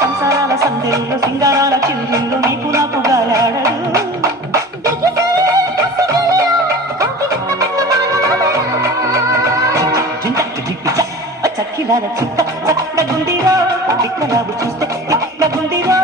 సంసారాల సందేళ్ళు సింగారాల చిందుళ్ళు నీకు నాకు గాలాడడు చక్కిలాల చిక్క చక్కగుండిరో ఇక్కలాగు చూస్తే ఇక్కగుండిరో